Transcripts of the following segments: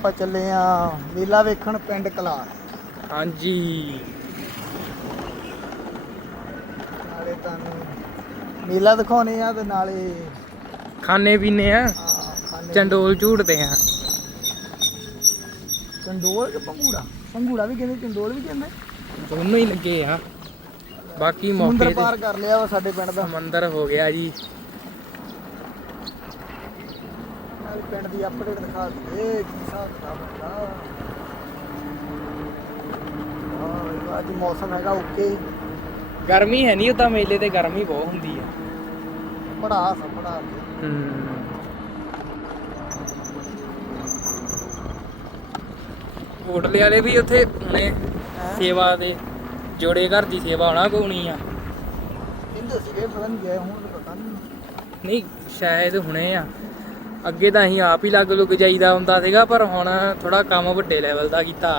ਆਪਾਂ ਚੱਲੇ ਆ ਮੇਲਾ ਵੇਖਣ ਪਿੰਡ ਕਲਾਰ। ਹਾਂਜੀ। ਨਾਲੇ ਤੁਹਾਨੂੰ ਮੇਲਾ ਦਿਖਾਉਣੇ ਆ ਤੇ ਨਾਲੇ ਖਾਣੇ ਪੀਣੇ ਆ ਚੰਡੋਲ ਝੂਟਦੇ ਆ। ਚੰਡੋਲ ਕਿ ਪੰਗੂੜਾ? ਪੰਗੂੜਾ ਵੀ ਕਹਿੰਦੇ ਚੰਡੋਲ ਵੀ ਕਹਿੰਦੇ? ਦੋਨੋਂ ਹੀ ਲੱਗੇ ਆ। ਬਾਕੀ ਮੌਕੇ ਪਾਰ ਤੇ ਕਰ ਲਿਆ ਸਾਡੇ ਪਿੰਡ ਦਾ। ਸਮੁੰਦਰ ਹੋ ਗਿਆ ਜੀ। ਨਾਲੇ ਪਿੰਡ ਦੀ ਅਪਡੇਟ ਦਿਖਾ ਦਈਏ ਕੀ ਹਿਸਾਬ ਹੁੰਦਾ। ਹਾਂ ਅੱਜ ਮੌਸਮ ਹੈਗਾ ਓਕੇ ਗਰਮੀ ਹੈ ਨਹੀਂ ਉਦਾਂ ਮੇਲੇ ਤੇ ਗਰਮੀ ਬਹੁਤ ਹੁੰਦੀ ਆ ਪੜਾ ਸਪੜਾ ਹੂੰ। ਹੋਟਲੇ ਵਾਲੇ ਵੀ ਉੱਥੇ ਹੁਣੇ ਸੇਵਾ ਦੇ ਜੋੜੇ ਘਰ ਦੀ ਸੇਵਾ ਹੋਣਾ ਕੋਣੀ ਆ? ਕਹਿੰਦੇ ਸੀਗੇ ਨਹੀਂ ਗਏ ਹੁਣ ਪਤਾ ਨਹੀਂ ਨਹੀਂ ਸ਼ਾਇਦ ਹੁਣੇ ਆ। ਅੱਗੇ ਤਾਂ ਅਸੀਂ ਆਪ ਹੀ ਲੱਗ ਲੁੱਗ ਜਾਈਦਾ ਹੁੰਦਾ ਸੀਗਾ ਪਰ ਹੁਣ ਥੋੜਾ ਕੰਮ ਵੱਡੇ ਲੈਵਲ ਦਾ ਕੀਤਾ।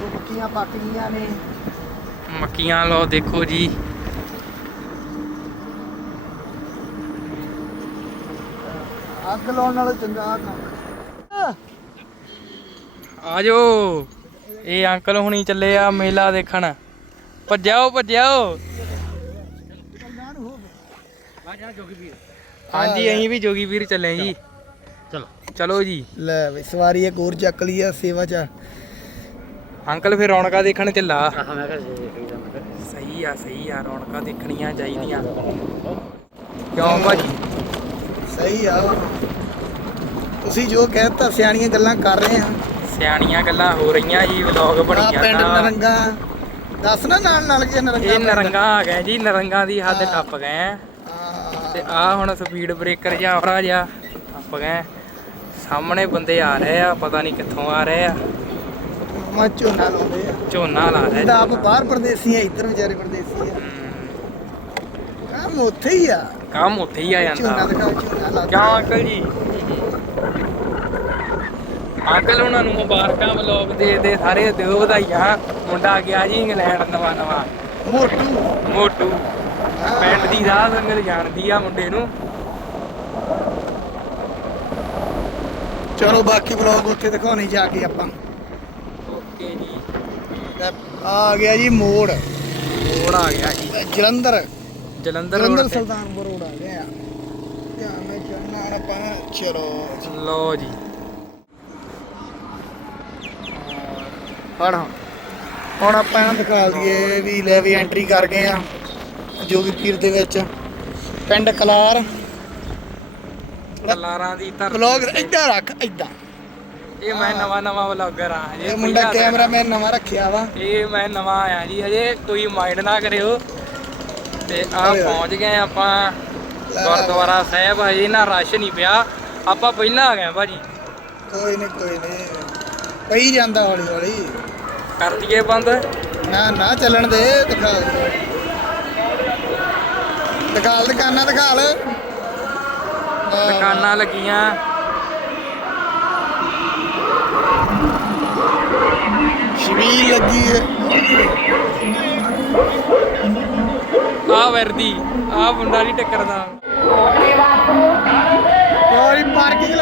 ਦੋ ਬੱਕੀਆਂ ਪੱਕ ਗਈਆਂ ਨੇ। ਮੱਕੀਆਂ ਲਓ ਦੇਖੋ ਜੀ। ਅੱਗ ਲਾਉਣ ਨਾਲੋਂ ਚੰਗਾ ਕੰਮ। ਆਜੋ ਇਹ ਅੰਕਲ ਹੁਣੀ ਚੱਲੇ ਆ ਮੇਲਾ ਦੇਖਣ। ਭੱਜਿਓ ਭੱਜਿਓ ਹਾਂਜੀ ਅਸੀਂ ਵੀ ਜੋਗੀ ਵੀਰ ਚੱਲੇ ਜੀ। ਚਲੋ। ਚਲੋ ਜੀ। ਲੈ ਬਈ ਸਵਾਰੀ ਇੱਕ ਹੋਰ ਚੱਕ ਲਈ ਆ ਸੇਵਾ ਚ। ਅੰਕਲ ਫਿਰ ਰੌਣਕਾਂ ਦੇਖਣ ਚੱਲਾ। ਸਹੀ ਆ ਸਹੀ ਆ ਰੌਣਕਾਂ ਦੇਖਣੀਆਂ ਚਾਹੀਦੀਆਂ। ਕਿਉਂ ਭਾਜੀ? ਸਹੀ ਆ। ਤੁਸੀਂ ਜੋ ਕਹਿਤਾ ਸਿਆਣੀਆਂ ਗੱਲਾਂ ਕਰ ਰਹੇ ਆ। ਸਿਆਣੀਆਂ ਗੱਲਾਂ ਹੋ ਰਹੀਆਂ ਜੀ ਵਲੌਗ ਬਣੀ ਆ ਪਿੰਡ ਜਾਂਦਾ ਨਰੰਗਾ। ਦੱਸ ਨਾ ਨਾਲ ਨਾਲ ਕੇ ਨਰੰਗਾ ਇਹ। ਨਰੰਗਾ ਆ ਗਏ ਜੀ ਨਰੰਗਾ ਦੀ ਹੱਦ। ਟੱਪ ਗਏ ਆ। ਤੇ ਆ ਹੁਣ ਸਪੀਡ ਬ੍ਰੇਕਰ ਜਾਂ ਜਿਹਾ। ਟੱਪ ਗਏ ਸਾਹਮਣੇ ਬੰਦੇ ਆ ਰਹੇ ਆ ਪਤਾ ਨਹੀਂ ਕਿੱਥੋਂ ਆ ਰਹੇ ਆ। ਮਾ ਝੋਨਾ ਲਾਉਂਦੇ ਆ। ਝੋਨਾ ਲਾ ਰਹੇ। ਆਪ ਬਾਹਰ ਪ੍ਰਦੇਸੀ ਆ ਇੱਧਰ ਵਿਚਾਰੇ ਪ੍ਰਦੇਸੀ ਆ। ਕੰਮ ਉੱਥੇ ਹੀ ਆ। ਕੰਮ ਉੱਥੇ ਹੀ ਆ ਜਾਂਦਾ। ਕਿਉਂ ਅੰਕਲ ਜੀ? ਅੰਕਲ ਉਹਨਾਂ ਨੂੰ ਮੁਬਾਰਕਾਂ ਵਲੌਗ ਦੇ ਦੇ ਸਾਰੇ ਦਿਓ ਵਧਾਈਆਂ। ਮੁੰਡਾ ਗਿਆ ਜੀ ਇੰਗਲੈਂਡ ਨਵਾਂ ਨਵਾਂ ਮੋਟੂ। ਮੋਟੂ। ਪਿੰਡ ਦੀ ਰਾਹ ਸੰਗਲ ਜਾਣਦੀ ਆ ਮੁੰਡੇ ਨੂੰ। ਚਲੋ ਬਾਕੀ ਵਲੌਗ ਉੱਥੇ ਦਿਖਾਉਣੇ ਜਾ ਕੇ ਆਪਾਂ। ਓਕੇ ਜੀ। ਤੇ ਆ ਗਿਆ ਜੀ ਮੋੜ। ਰੋਡ ਆ ਗਿਆ ਜੀ। ਜਲੰਧਰ। ਜਲੰਧਰ ਜਲੰਧਰ। ਸੁਲਤਾਨਪੁਰ ਰੋਡ ਆ ਗਿਆ। ਧਿਆਨ ਨਾਲ ਚੜਨਾ ਆਪਾਂ। ਚਲੋ ਲਓ ਜੀ। ਹੁਣ ਹੁਣ ਆਪਾਂ ਇਹਨਾਂ ਦਿਖਾ ਦਈਏ ਵੀ ਲੈ ਵੀ ਐਂਟਰੀ ਕਰ ਗਏ ਆ। ਜੋਗੀ ਪੀਰ ਦੇ ਵਿੱਚ। ਪਿੰਡ ਕਲਾਰ। ਕਲਾਰਾਂ ਦੀ ਧਰਤੀ ਵਲੌਗ ਇੱਦਾਂ ਰੱਖ ਇੱਦਾਂ ਇਹ ਮੈਂ ਨਵਾਂ ਨਵਾਂ ਵਲੌਗਰ ਆ ਇਹ ਮੁੰਡਾ ਕੈਮਰਾਮੈਨ ਨਵਾਂ ਰੱਖਿਆ ਵਾ। ਇਹ ਮੈਂ ਨਵਾਂ ਆਇਆ ਜੀ ਹਜੇ ਕੋਈ ਮਾਈਂਡ ਨਾ ਕਰਿਓ। ਤੇ ਆ। ਪਹੁੰਚ ਗਏ ਆਪਾਂ। ਗੁਰਦੁਆਰਾ ਸਾਹਿਬ ਹਜੇ ਨਾ ਰਸ਼ ਨਹੀਂ ਪਿਆ। ਆਪਾਂ ਪਹਿਲਾਂ ਆ ਗਏ ਭਾਜੀ। ਕੋਈ ਨਹੀਂ ਕੋਈ ਨਹੀਂ। ਪਈ ਜਾਂਦਾ ਹੌਲੀ ਹੌਲੀ ਕਰ ਦਈਏ ਬੰਦ। ਨਾ ਨਾ ਚੱਲਣ ਦੇ ਦਿਖਾ ਦੇ ਦਿਖਾ ਲੈ ਦੁਕਾਨਾਂ ਦਿਖਾ ਲੈ ਹਾਂ। ਦੁਕਾਨਾਂ ਲੱਗੀਆਂ। ਛਬੀਲ ਲੱਗੀ ਹੈ। ਆ ਵਰਦੀ ਆ ਮੁੰਡਾ ਨਹੀਂ ਟੱਕਰਦਾ। ਦਈਏ ਪਾਰਕਿੰਗ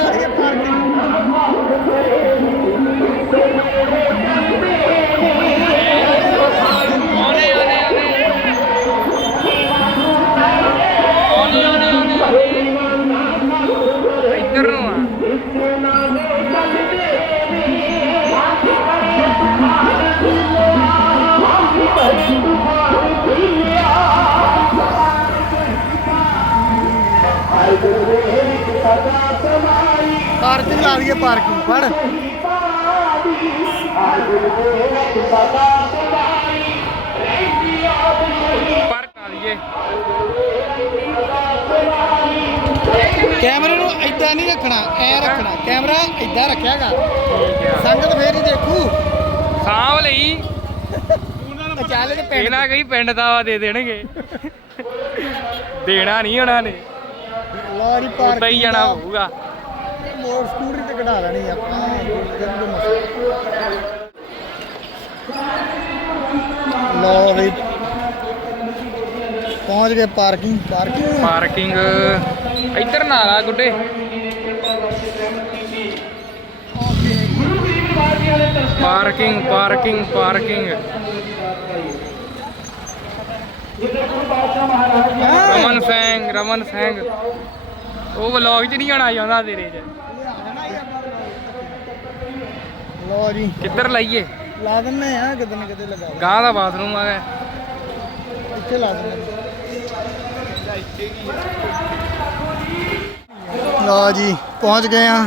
ਪਾਰਕਿੰਗ ਫੜ। ਪਰ ਕੈਮਰੇ ਨੂੰ ਏਦਾਂ ਨਹੀਂ ਰੱਖਣਾ ਐ ਰੱਖਣਾ। ਕੈਮਰਾ ਏਦਾਂ ਰੱਖਿਆਗਾ। ਸੰਗਤ ਫੇਰ ਹੀ ਦੇਖੂ। ਸਾਂਭ ਲਈ। ਚੱਲ ਤੇ ਨਾ ਕਹੀ ਪਿੰਡ ਦਾ ਦੇ ਦੇਣਗੇ। ਦੇਣਾ ਨਹੀਂ ਉਹਨਾਂ ਨੇ। ਲੋਰੀ ਉੱਦਾਂ ਪਾਰਕਿੰਗ ਹੀ ਜਾਣਾ ਪਊਗਾ। ਮੋਰ ਸਕੂਟਰੀ ਤੇ ਕਢਾ ਲੈਣੀ ਆਪਾਂ। ਲੋ ਵੀ, ਪਹੁੰਚ ਗਏ ਪਾਰਕਿੰਗ। ਪਾਰਕਿੰਗ ਪਾਰਕਿੰਗ, ਇੱਧਰ ਨਾਲ ਆ ਗੁੱਡੇ। Parking parking parking. Raman Singh Raman Singh ਉਹ ਵਲੌਗ 'ਚ ਨਹੀਂ ਆਉਣਾ ਚਾਹੁੰਦਾ ਤੇਰੇ 'ਚ। ਲੋ ਜੀ। ਕਿੱਧਰ ਲਾਈਏ? ਲਾ ਦਿੰਨੇ ਆ ਕਿਤੇ ਨਾ ਕਿਤੇ ਲਗਾ ਗਾਂ ਦਾ ਬਾਥਰੂਮ ਆ ਗਿਆ। ਇੱਥੇ ਲਾ ਦਿੰਨੇ ਲੋ ਜੀ ਪਹੁੰਚ ਗਏ ਆ।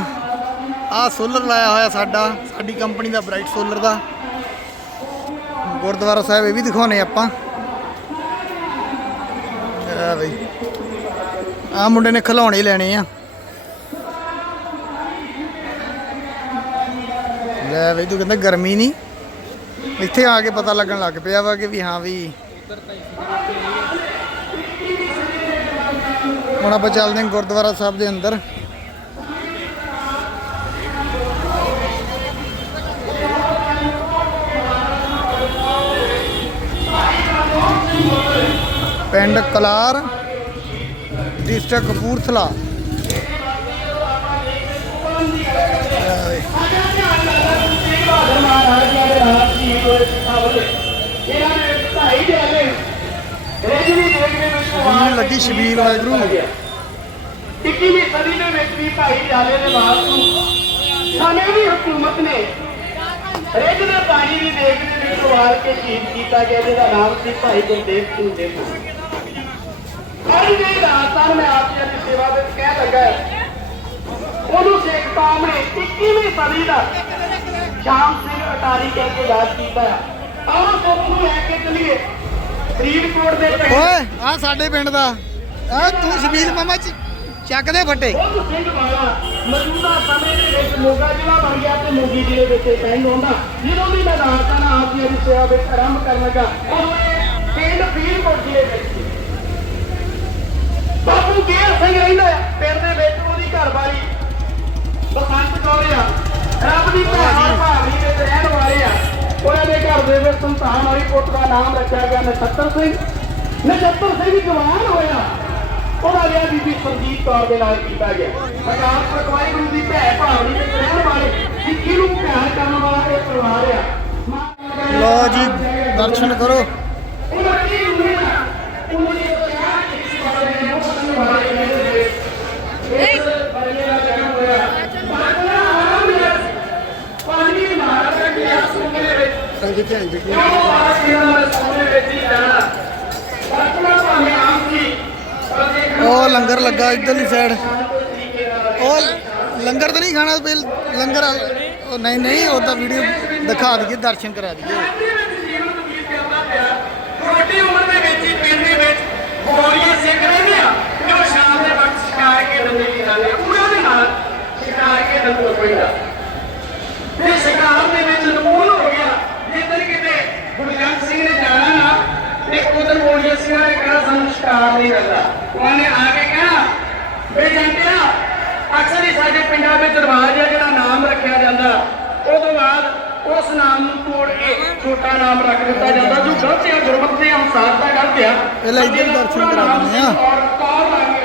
ਆ ਸੋਲਰ ਲਾਇਆ ਹੋਇਆ ਸਾਡਾ ਸਾਡੀ ਕੰਪਨੀ ਦਾ ਬ੍ਰਾਈਟ ਸੋਲਰ ਦਾ। ਗੁਰਦੁਆਰਾ ਸਾਹਿਬ ਇਹ ਵੀ ਦਿਖਾਉਨੇ ਆਪਾਂ। ਆ ਬਈ। ਆ ਮੁੰਡੇ ਨੇ ਖਿਲੌਣੇ ਲੈਣੇ ਆ। ਲੈ ਬਈ, ਤੂੰ ਕਹਿੰਦਾ ਗਰਮੀ ਨਹੀਂ। ਇੱਥੇ ਆ ਕੇ ਪਤਾ ਲੱਗਣ ਲੱਗ ਪਿਆ ਵਾ ਕਿ ਵੀ ਹਾਂ ਵੀ ਹੁਣ ਆਪਾਂ ਚੱਲਦੇ ਹਾਂ ਗੁਰਦੁਆਰਾ ਸਾਹਿਬ ਦੇ ਅੰਦਰ। ਪਿੰਡ ਕਲਾਰ ਡਿਸਟ੍ਰਿਕਟ ਕਪੂਰਥਲਾ। ਸ਼ਬੀਲ ਲੱਗੀ ਸ਼ਬੀਲ ਵਾਹਿਗੁਰੂ। ਇੱਕੀਵੀਂ ਸਦੀ ਦੇ ਵਿੱਚ ਵੀ ਭਾਈ ਜਾਲੇ ਦੇ ਬਾਅਦ ਨੂੰ ਸਾਨੂੰ ਵੀ ਹਕੂਮਤ ਨੇ ਰਿੱਝ ਦੇ ਪਾਣੀ ਦੀ ਦੇਖ ਦੇ ਵਿੱਚ ਵਾਰ ਕੇ ਸ਼ਹੀਦ ਕੀਤਾ ਗਿਆ, ਜਿਹਦਾ ਨਾਮ ਸੀ ਭਾਈ ਗੁਰਦੇਵ ਸਿੰਘ ਦੇਵ ਅੱਜ ਦੇ ਰਾਤਾਂ ਮੈਂ ਆਪ ਜੀ ਦੀ ਸੇਵਾ ਵਿੱਚ ਕਹਿ ਲੱਗਾ ਉਹਨੂੰ ਸਿੱਖ ਕੌਮ ਨੇ 21ਵੀਂ ਸਦੀ ਦਾ ਸ਼ਾਮ ਸਿੰਘ ਅਟਾਰੀ ਕਹਿ ਕੇ ਯਾਦ ਕੀਤਾ ਆਓ ਸਭ ਨੂੰ ਲੈ ਕੇ ਚਲੀਏ। ਫਰੀਦਕੋਟ ਦੇ ਪਿੰਡ। ਓਏ ਆ ਸਾਡੇ ਪਿੰਡ ਦਾ। ਆ ਤੂੰ ਸ਼ਬੀਲ ਮਾਮਾ ਚ ਚੱਕ ਦੇ ਫੱਟੇ। ਸਿੰਘ ਵਾਲਾ ਮੌਜੂਦਾ ਸਮੇਂ ਦੇ ਵਿੱਚ ਮੋਗਾ ਜ਼ਿਲ੍ਹਾ ਬਣ ਗਿਆ ਤੇ ਮੋਗੀ ਜ਼ਿਲ੍ਹੇ ਵਿੱਚ ਇਹ ਪਿੰਡ ਹੁੰਦਾ ਜਦੋਂ ਵੀ ਮੈਂ ਰਾਜਾ ਨਾ ਆਪ ਜੀ ਦੀ ਸੇਵਾ ਵਿੱਚ ਆਰੰਭ ਕਰਨ ਲੱਗਾ ਉਦੋਂ ਇਹ ਪਿੰਡ ਫਰੀਦਕੋਟ ਜ਼ਿਲ੍ਹੇ ਵਿੱਚ ਬਾਪੂ ਕੇਰ ਸਿੰਘ ਰਹਿੰਦਾ ਆ ਪਿੰਡ ਦੇ ਵਿੱਚ ਉਹਦੀ ਘਰਵਾਲੀ ਬਸੰਤ ਕੌਰ ਆ। ਰੱਬ ਦੀ ਭੈਣ ਭਾਵੀ ਦੇ ਰਹਿਣ ਵਾਲੇ ਆ। ਉਹਨਾਂ ਦੇ ਘਰ ਦੇ ਵਿੱਚ ਸੰਤਾਨ ਵਾਲੀ ਪੁੱਤ ਦਾ ਨਾਮ ਰੱਖਿਆ ਗਿਆ ਨਛੱਤਰ ਸਿੰਘ। ਨਛੱਤਰ ਸਿੰਘ ਜਵਾਨ ਹੋਇਆ। ਉਹਦਾ ਵਿਆਹ ਬੀਬੀ ਸਰਜੀਤ ਕੌਰ ਦੇ ਨਾਲ ਕੀਤਾ ਗਿਆ। ਮਕਾਨ ਪ੍ਰਕਵਾਈ ਗੁਰੂ ਦੀ ਭੈਣ ਭਾਵਨੀ ਦੇ ਰਹਿਣ ਵਾਲੇ ਸਿੱਖੀ ਨੂੰ ਪਿਆਰ ਕਰਨ ਵਾਲਾ ਇਹ ਪਰਿਵਾਰ ਆ। ਲੋ ਜੀ ਦਰਸ਼ਨ ਕਰੋ ਉਹਨਾਂ ਦੀ ਉਮਰ ਆ, ਉਹਨਾਂ ਦੀ ਪਿਆਰ ਕਿਸੇ ਵਾਲੇ ਨੇ ਉਹ ਕਰਨ ਵਾਲੇ ਨੇ ਇਸ ਬੰਦੇ ਦਾ ਜਨਮ ਹੋਇਆ ਬਾਦਲਾ ਆਰਾਮ ਮਿਲਿਆ ਪਾਣੀ ਮਾਰਾ ਕਿਉਂ ਸੋਨੇ ਵਿੱਚ ਹੀ ਭਾਵੇਂ ਆਮ ਉਹ ਲੰਗਰ ਲੱਗਾ ਇਧਰਲੀ ਸਾਈਡ ਉਹ ਲੰਗਰ ਤਾਂ ਨਹੀਂ ਖਾਣਾ ਬਿਲ ਲੰਗਰ ਉਹ ਨਹੀਂ ਨਹੀਂ ਉਹ ਤਾਂ ਵੀਡੀਓ ਦਿਖਾ ਦਈਏ ਦਰਸ਼ਨ ਕਰਾ ਦਈਏ ਛੋਟੀ ਉਮਰ ਦੇ ਵਿੱਚ ਹੀ ਪਿੰਡ ਦੇ ਵਿੱਚ ਗੋਲੀਆਂ ਸਿੱਖ ਰਹੇ ਆ ਜੋ ਸ਼ਾਮ ਦੇ ਵਕਤ ਸ਼ਿਕਾਰ ਕੇ ਦੰਦੇ ਵੀ ਖਾਂਦੇ ਆ। ਉਹਨਾਂ ਦੇ ਨਾਲ ਸ਼ਿਕਾਰ ਕੇ ਦੰਦੋ ਪੈਂਦਾ ਤੇ ਸ਼ਿਕਾਰ ਦੇ ਵਿੱਚ ਨਮੂਨ ਹੋ ਗਿਆ ਜਿੱਦਣ ਕਿਤੇ ਗੁਰਜੰਟ ਸਿੰਘ ਨੇ ਜਾਣਾ ਨਾ ਤੇ ਉਧਰ ਗੋਲੀਆਂ ਸਿੰਘ ਨੇ ਕਿਹਾ ਸਾਨੂੰ ਸ਼ਿਕਾਰ ਨਹੀਂ ਕਰਦਾ ਉਹਨਾਂ ਨੇ ਆ ਕੇ ਕਿਹਾ ਬੇ ਜੰਟਿਆ ਅਕਸਰ ਹੀ ਸਾਡੇ ਪਿੰਡਾਂ ਵਿੱਚ ਰਿਵਾਜ ਹੈ ਜਿਹੜਾ ਨਾਮ ਰੱਖਿਆ ਜਾਂਦਾ ਉਹ ਤੋਂ ਬਾਅਦ ਉਸ ਨਾਮ ਨੂੰ ਤੋੜ ਕੇ ਛੋਟਾ ਨਾਮ ਰੱਖ ਦਿੱਤਾ ਜਾਂਦਾ ਜੋ ਗਲਤ ਹੈ ਗੁਰਮਤਿ ਦੇ ਅਨੁਸਾਰ ਤਾਂ ਗਲਤ ਆ ਪਹਿਲਾਂ ਇੱਧਰ ਬੰਦੇ ਦਾ ਦਰਸ਼ਨ ਪੂਰਾ ਕਰਾ ਨਾਮ ਦਿੰਦੇ ਆ।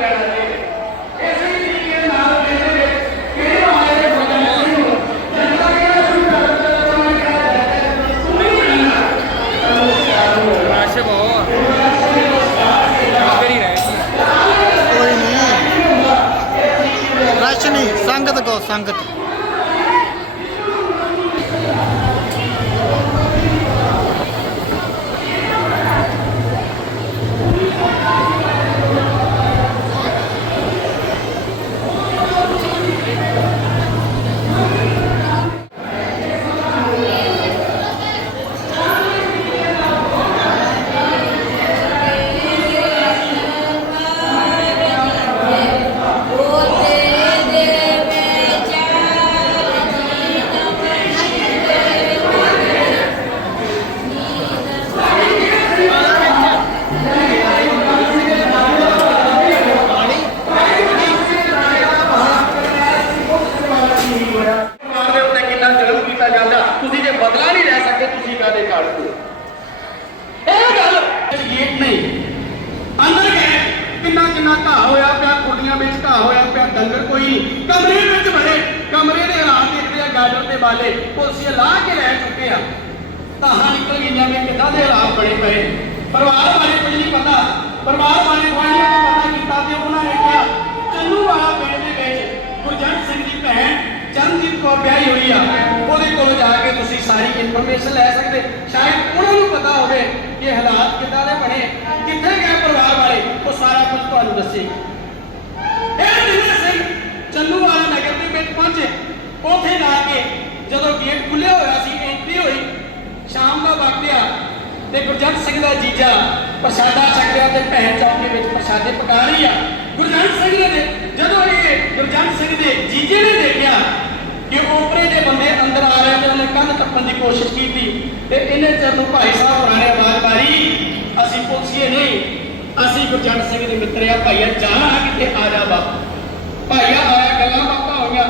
ਇਨਫੋਰਮੇਸ਼ਨ ਲੈ ਸਕਦੇ। ਸ਼ਾਇਦ ਉਹਨਾਂ ਨੂੰ ਪਤਾ ਹੋਵੇ ਕਿ ਹਾਲਾਤ ਕਿੱਦਾਂ ਦੇ ਬਣੇ, ਕਿੱਥੇ ਗਏ ਪਰਿਵਾਰ ਵਾਲੇ, ਉਹ ਸਾਰਾ ਕੁਝ ਤੁਹਾਨੂੰ ਦੱਸੇ ਇਹ ਦਿਨੇ ਸਿੰਘ ਚੰਨੂ ਵਾਲਾ ਨਗਰ ਦੇ ਵਿੱਚ ਪਹੁੰਚੇ। ਉੱਥੇ ਜਾ ਕੇ ਜਦੋਂ ਗੇਟ ਖੁੱਲਿਆ ਹੋਇਆ ਸੀ ਐਂਟਰੀ ਹੋਈ, ਸ਼ਾਮ ਦਾ ਵਾਕਿਆ ਤੇ ਗੁਰਜੰਟ ਸਿੰਘ ਦਾ ਜੀਜਾ ਪ੍ਰਸ਼ਾਦਾ ਛਕ ਰਿਹਾ ਤੇ ਭੈਣ ਚੌਂਕੇ ਵਿੱਚ ਪ੍ਰਸ਼ਾਦੇ ਪਕਾ ਰਹੀ ਆ। ਗੁਰਜੰਟ ਸਿੰਘ ਨੇ ਜਦੋਂ ਇਹ ਗੁਰਜੰਟ ਸਿੰਘ ਦੇ ਜੀਜੇ ਨੇ ਦੇਖਿਆ ਕਿ ਓਪਰੇ ਦੇ ਬੰਦੇ ਅੰਦਰ ਆ ਰਹੇ ਤੇ ਉਹਨੇ ਕੰਧ ਟੱਪਣ ਦੀ ਕੋਸ਼ਿਸ਼ ਕੀਤੀ ਤੇ ਇਹਨੇ ਚਿਰ ਨੂੰ ਭਾਈ ਸਾਹਿਬ ਹੋਰਾਂ ਆਵਾਜ਼ ਮਾਰੀ ਅਸੀਂ ਪੁੱਛੀਏ ਨਹੀਂ, ਅਸੀਂ ਗੁਰਜੰਟ ਸਿੰਘ ਦੇ ਮਿੱਤਰ ਆ, ਭਾਈਆ ਜਾਣਾ ਕਿਤੇ ਆ ਜਾ ਬਾਪ? ਭਾਈਆ ਆਇਆ ਗੱਲਾਂ ਬਾਤਾਂ ਹੋਈਆਂ।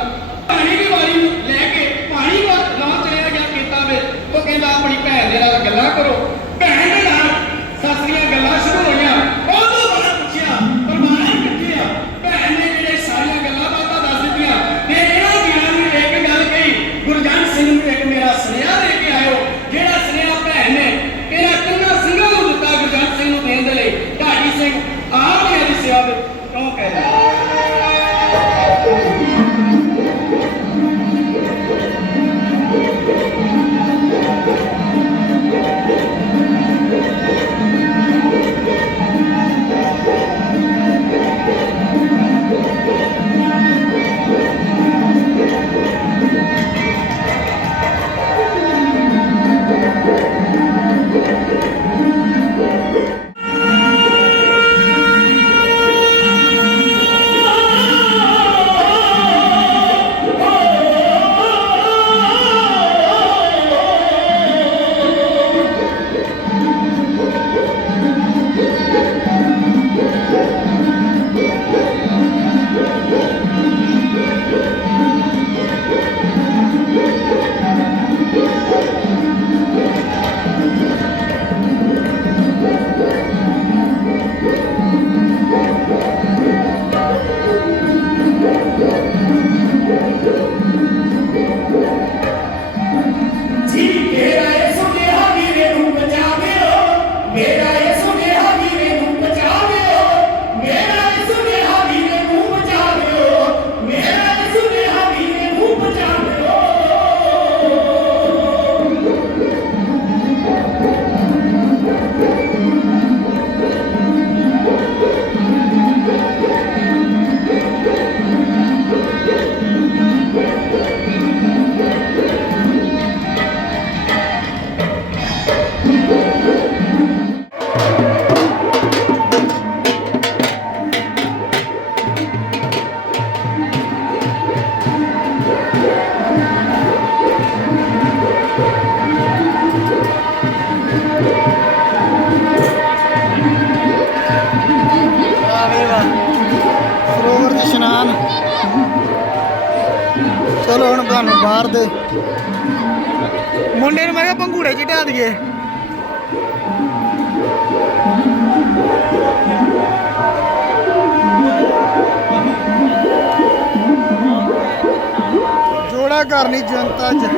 ਜੋੜਾ ਕਰਨੀ ਜਨਤਾ ਚ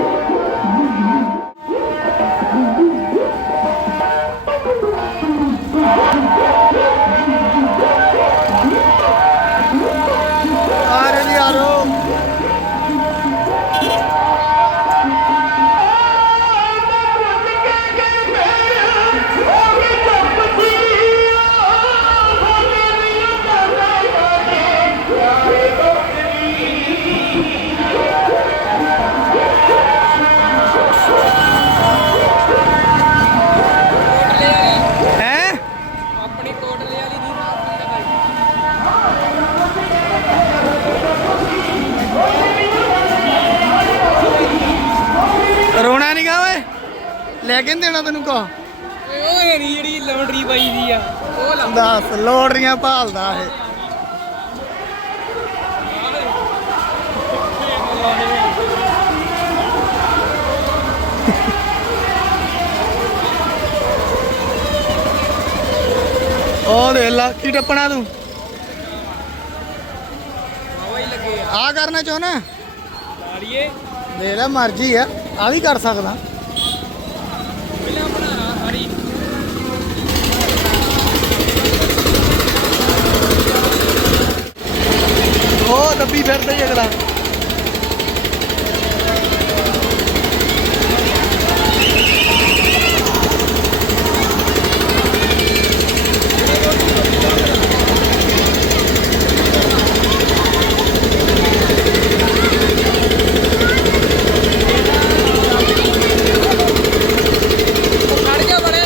ਕੋ ਉਹ ਹੈਰੀ ਜਿਹੜੀ ਲੌਂਡਰੀ ਪਾਈ ਦੀ ਆ ਉਹ ਲਾ। ਦੱਸ ਲੋੜੀਆਂ ਭਾਲਦਾ ਇਹ। ਉਹ ਦੇ ਲਾ ਕੀ ਟੱਪਣਾ ਤੂੰ? ਹਵਾ ਲੱਗੇ ਆ। ਕਰਨਾ ਚਾਹੁੰਦਾ? ਲਾ ਲਈਏ। ਦੇ ਲੈ ਮਰਜ਼ੀ ਆ ਆ ਵੀ ਕਰ ਸਕਦਾ। ਉਹ ਦੱਬੀ ਫਿਰਦਾ ਹੀ ਅਗਲਾ ਖੜ ਜਾ ਬੜੇ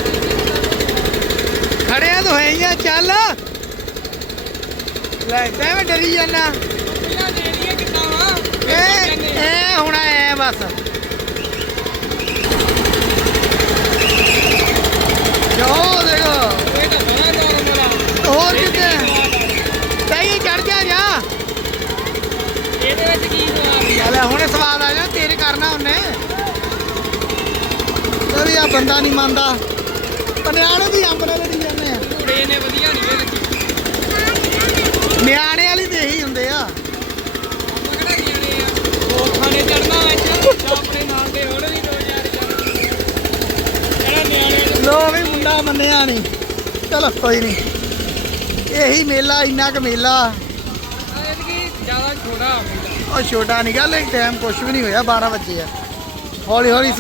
ਖੜਿਆ ਤਾਂ ਹੋਈਆਂ ਚੱਲ ਲੈ ਤੈਵੇਂ ਡਰੀ ਜਾਨਾ ਪਹਿਲਾਂ ਦੇ ਲਈਏ ਕਿੱਦਾਂ ਵਾ ਇਹ ਇਹ ਹੁਣ ਐ ਬਸ ਜੋ ਦੇਖੋ ਇਹ ਤਾਂ ਬੜਾ ਨਾਰਮਲ ਆ ਹੋਰ ਕਿਤੇ ਸਹੀ ਚੜ ਜਾ ਜਾ ਇਹਦੇ ਵਿੱਚ ਕੀ ਸਵਾਲ ਚੱਲ ਹੁਣੇ ਸਵਾਦ ਆ ਜਾ ਤੇਰੇ ਕਰਨਾ ਉਹਨੇ ਤੇਰੀ ਆ ਬੰਦਾ ਨਹੀਂ ਮੰਨਦਾ। ਪਨਿਆਣੇ ਦੀ ਅੰਬ ਨਾਲ ਲੜੀ ਜਾਂਦੇ ਆ। ਘੋੜੇ ਨੇ ਵਧੀਆ ਨਹੀਂ ਇਹ ਲੱਗੀ ਨਿਆਣੇ ਵਾਲੀ ਤੇ ਇਹੀ ਹੁੰਦੇ ਆ। ਕਿਹੜਾ ਨਿਆਣੇ ਆ? ਉਹ ਖਾਣੇ ਚੜਨਾ ਵਿੱਚ ਆਪਣੇ ਨਾਲ ਦੇ ਹੋਰ ਵੀ 2000 ਜਿਹੜਾ ਨਿਆਣੇ ਲੋ ਵੀ ਮੁੰਡਾ ਮੰਨਿਆ ਨਹੀਂ। ਚਲੋ ਕੋਈ ਨਹੀਂ। ਇਹੀ ਮੇਲਾ ਇੰਨਾ ਕੁ ਮੇਲਾ। ਜ਼ਿਆਦਾ ਛੋਟਾ ਉਹ ਛੋਟਾ ਨਹੀਂ ਗੱਲ ਇੱਕ ਟਾਈਮ ਕੁਛ ਵੀ ਨਹੀਂ ਹੋਇਆ 12 ਵਜੇ ਆ। ਹੌਲੀ ਹੌਲੀ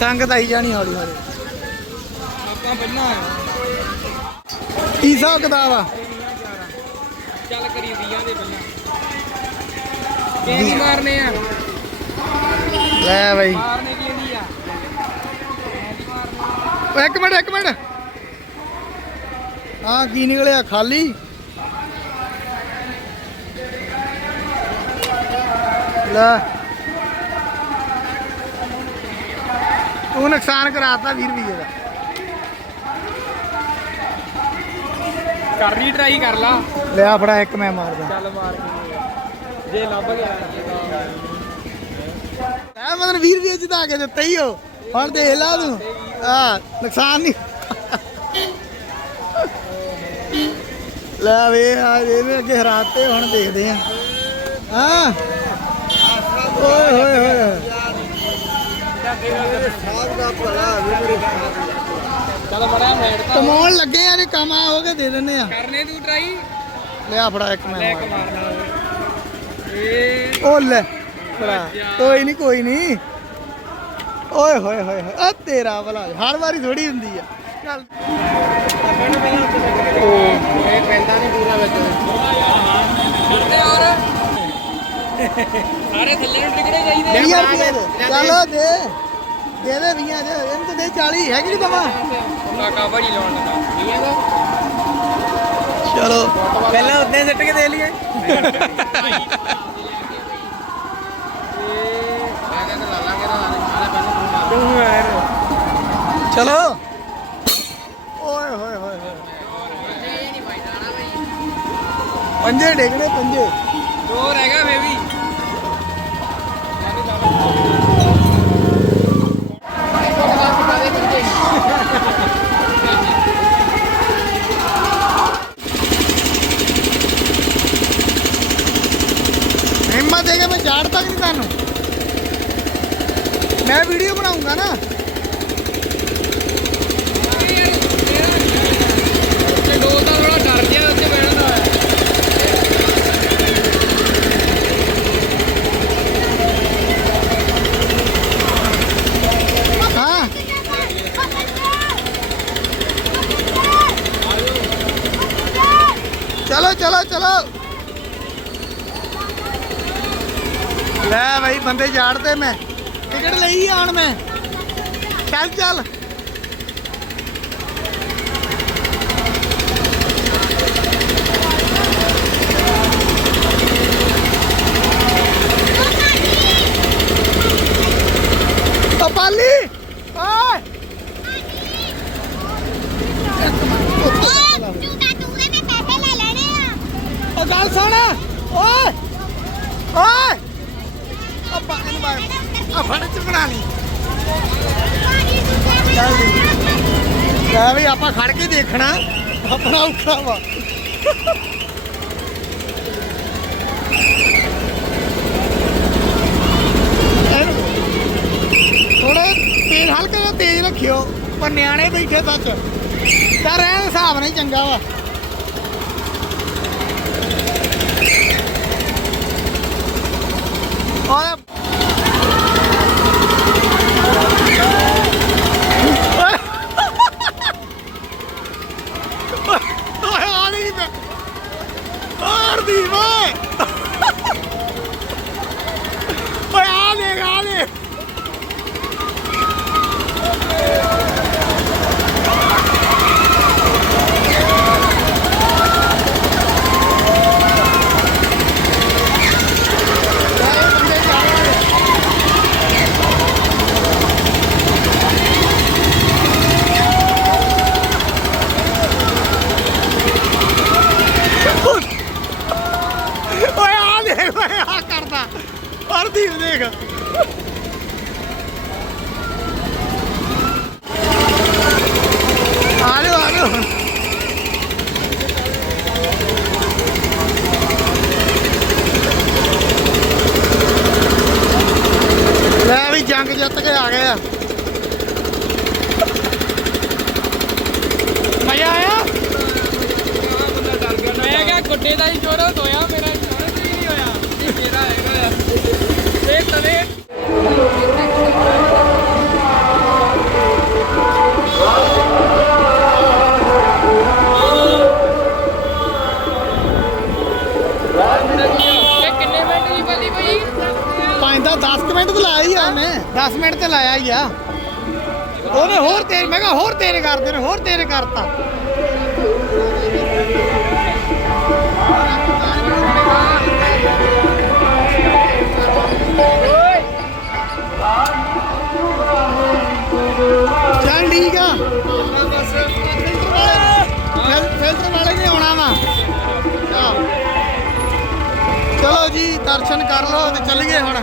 ਸੰਗਤ ਆਈ ਜਾਣੀ ਹੌਲੀ ਹੌਲੀ। ਆਪਾਂ ਪਹਿਲਾਂ ਆਇਆ ਕੀ ਹਿਸਾਬ ਕਿਤਾਬ ਆ? ਚੱਲ ਕਰੀ ਵੀਆਂ ਦੇ ਪਹਿਲਾਂ। ਕਿਹੜੀ ਮਾਰਨੇ ਆ? ਲੈ ਬਈ। ਮਾਰਨੇ ਕੀ ਨਹੀਂ ਆ। ਓਏ ਇੱਕ ਮਿੰਟ ਇੱਕ ਮਿੰਟ। ਹਾਂ ਕੀ ਨਿਕਲਿਆ ਖਾਲੀ? ਲੈ। ਤੂੰ ਨੁਕਸਾਨ ਕਰਾਤਾ 20 ਰੁਪਏ ਦਾ। ਕਰ ਲਈ ਟਰਾਈ ਕਰ ਲਾ। ਲੈ ਫੜਾ ਇੱਕ ਮੈਂ ਮਾਰਦਾ। ਚੱਲ ਮਾਰ ਕੇ। ਜੇ ਲੱਭ ਗਿਆ ਐ ਮਤਲਬ 20 ਰੁਪਏ ਜਿਤਾ ਕੇ ਦਿੱਤਾ ਹੀ ਹੋ ਹੁਣ ਦੇਖ ਲਾ ਤੂੰ। ਆ ਨੁਕਸਾਨ ਨਹੀਂ ਲੈ ਵੇ ਆ ਇਹਨੇ ਅੱਗੇ ਹਰਾਤੇ ਹੁਣ ਦੇਖਦੇ ਆ। ਹਾਂ। ਓਏ ਹੋਏ ਹੋਏ। ਚੱਲ ਬੜਾ ਮੈਟ ਤਾਂ ਕਮਾਉਣ ਲੱਗੇ ਆ ਜੇ ਕੰਮ ਆ ਹੋ ਕੇ ਦੇ ਦਿੰਨੇ ਆ। ਕਰਨੇ ਤੂੰ ਟਰਾਈ ਲਿਆ ਫੜਾ ਇੱਕ ਮੈਂ ਲੈ ਕੇ ਮਾਰਦਾ। ਮਾਰਨਾ ਇਹ ਉਹ ਲੈ ਫੜਾ। ਕੋਈ ਨਹੀਂ ਕੋਈ ਨਹੀਂ ਓਏ ਹੋਏ ਹੋਏ ਹੋਏ। ਆ ਤੇਰਾ ਭਲਾ ਹਰ ਵਾਰੀ ਥੋੜੀ ਹੁੰਦੀ ਆ। ਚੱਲ। ਇਹ ਪੈਂਦਾ ਨਹੀਂ ਪੂਰਾ ਵਿੱਚ। ਕਰਦੇ ਸਾਰੇ ਥੱਲੇ ਨੂੰ ਟਿਕੜੇ ਚਾਹੀਦੇ ਵੀਹ ਰੁਪਏ ਦੇ। ਚੱਲ ਦੇ। ਦੇ ਦੇ 20 ਦੇ ਇਹਨੂੰ ਤਾਂ ਦੇ 40 ਹੈ ਕਿ ਨਹੀਂ ਦਵਾ ਕਾਕਾ ਭਾਜੀ ਲਾਉਣ ਲੱਗਾ। ਠੀਕ ਹੈ ਚਲੋ। ਪਹਿਲਾਂ ਉੱਤੇ ਸਿੱਟ ਕੇ ਦੇ ਲਈਏ। ਚਲੋ। ਓਏ ਹੋਏ ਹੋਏ ਹੋਏ। ਪੰਜੇ ਡੇਗਣੇ ਪੰਜੇ ਦੋ ਰਹਿ ਗਿਆ ਬੇਬੀ। ਹਿੰਮਤ ਦੇ ਕੇ ਮੈਂ ਝਾੜ ਤੱਕ ਨਹੀਂ ਤੁਹਾਨੂੰ। ਮੈਂ ਵੀਡੀਓ ਬਣਾਉਂਗਾ ਨਾ ਤੇ ਦੋ ਤਾਂ ਥੋੜਾ ਡਰ ਗਿਆ ਉੱਥੇ ਬੈਠਣ ਦਾ ਹਾਂ ਚਲੋ ਚਲੋ ਚਲੋ ਲੈ ਭਾਈ ਬੰਦੇ ਮੈਂ। ਟਿਕਟ ਲਈ ਆਣ ਮੈਂ। ਚੱਲ ਚੱਲ। ਆਪਾਂ ਖੜ ਕੇ ਦੇਖਣਾ। ਆਪਣਾ ਔਖਾ ਵਾ। ਥੋੜਾ ਤੇਜ਼ ਹਲਕਾ ਜਿਹਾ ਤੇਜ਼ ਰੱਖਿਓ, ਪਰ ਨਿਆਣੇ ਬੈਠੇ ਸੱਚ। ਤਾਂ ਰਹਿਣ, ਹਿਸਾਬ ਨਹੀਂ ਚੰਗਾ ਵਾ। ਦੇਖ ਆ ਲੋ ਵੀ ਜੰਗ ਜਿੱਤ ਕੇ ਆ ਗਏ ਆ। ਮਜ਼ਾ ਆਇਆ? ਮੈਂ ਕਿਹਾ ਗੁੱਡੇ ਦਾ ਹੀ ਜੋਰਤ ਹੋਇਆ ਮੇਰਾ। ਮਿੰਟ ਤੇ ਲਾਇਆ ਹੀ ਆ ਉਹਨੇ। 10 ਮਿੰਟ ਤੇ ਲਾਇਆ ਹੀ ਆ। ਉਹਨੇ ਹੋਰ ਤੇਜ਼ ਮੈਂ ਕਿਹਾ ਹੋਰ ਤੇਜ਼ ਕਰਦੇ ਨੇ, ਹੋਰ ਤੇਜ਼ ਕਰਤਾ। ਚੱਲ ਠੀਕ ਆ। ਫਿਲਟਰ ਵਾਲੇ ਨੇ ਆਉਣਾ ਵਾ। ਚਲੋ ਜੀ, ਦਰਸ਼ਨ ਕਰ ਲਓ ਤੇ ਚੱਲ ਗਏ ਹੁਣ।